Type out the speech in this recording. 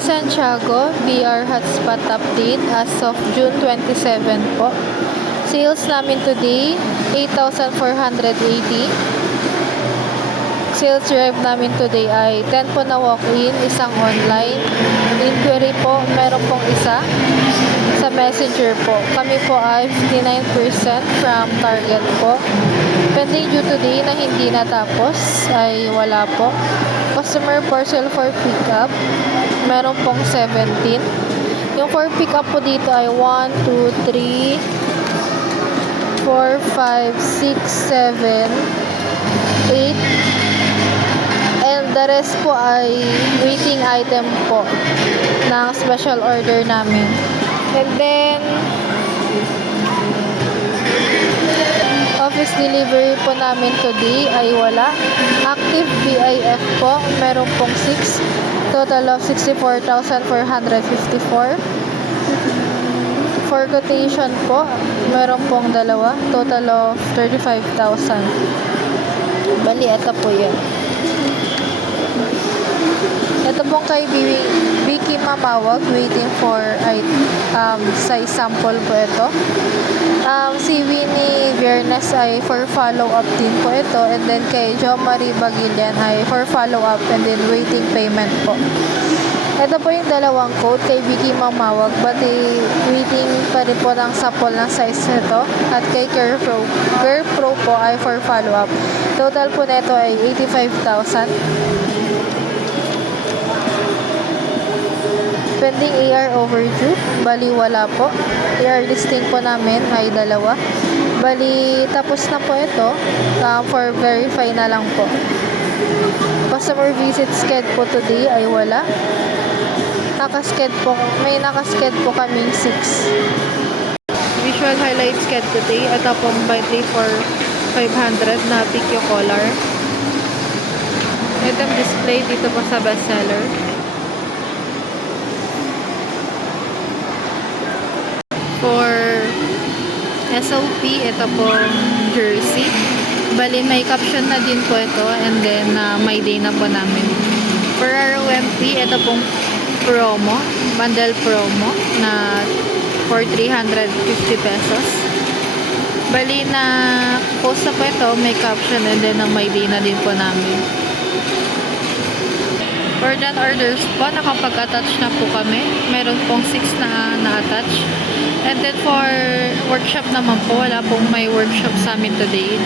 Santiago, BR Hotspot Update as of June 27 po. Sales namin today, 8,480. Sales drive namin today ay 10 po na walk-in, isang online. Inquiry po, meron pong isa sa messenger po. Kami po ay 59% from target po. Pending due today na hindi natapos ay wala po. Customer parcel for pickup, meron pong 17. Yung for pickup po dito ay 1, 2, 3, 4, 5, 6, 7, 8. And the rest po ay waiting item po ng special order namin. And then, office delivery po namin today ay wala. Active BIF po, meron pong 6. Total of 64,454. For quotation po, meron pong 2. Total of 35,000. Bali, ito po yun. Ito pong kay Vicky Mamawag, waiting for size sample po ito. Si Winnie Viernes ay for follow-up din po ito. And then kay Jo Marie Bagilian ay for follow-up and then waiting payment po. Ito po yung dalawang code kay Vicky Mamawag, but waiting pa rin po ng sample ng size nito. At kay Care Pro po ay for follow-up. Total po nito ay 85,000. Pending AR overdue, bali wala po. AR listing po namin ay 2. Bali tapos na po ito, for verify na lang po. Customer visit sched po today ay wala. May nakasked po kaming 6. Visual highlight sched today, ito pong by 3 for 500 na PQ collar. Itong display dito po sa bestseller. For SOP, ito po jersey. Bali, may caption na din po ito. And then, may day na po namin. For ROMP, ito pong promo. Bundle promo na for 350 pesos. Bali, na post na po ito. May caption and then, may day na din po namin. For done orders po, nakapag-attach na po kami. Meron pong 6 na na-attach. And then for workshop naman po, wala pong may workshop sa amin today.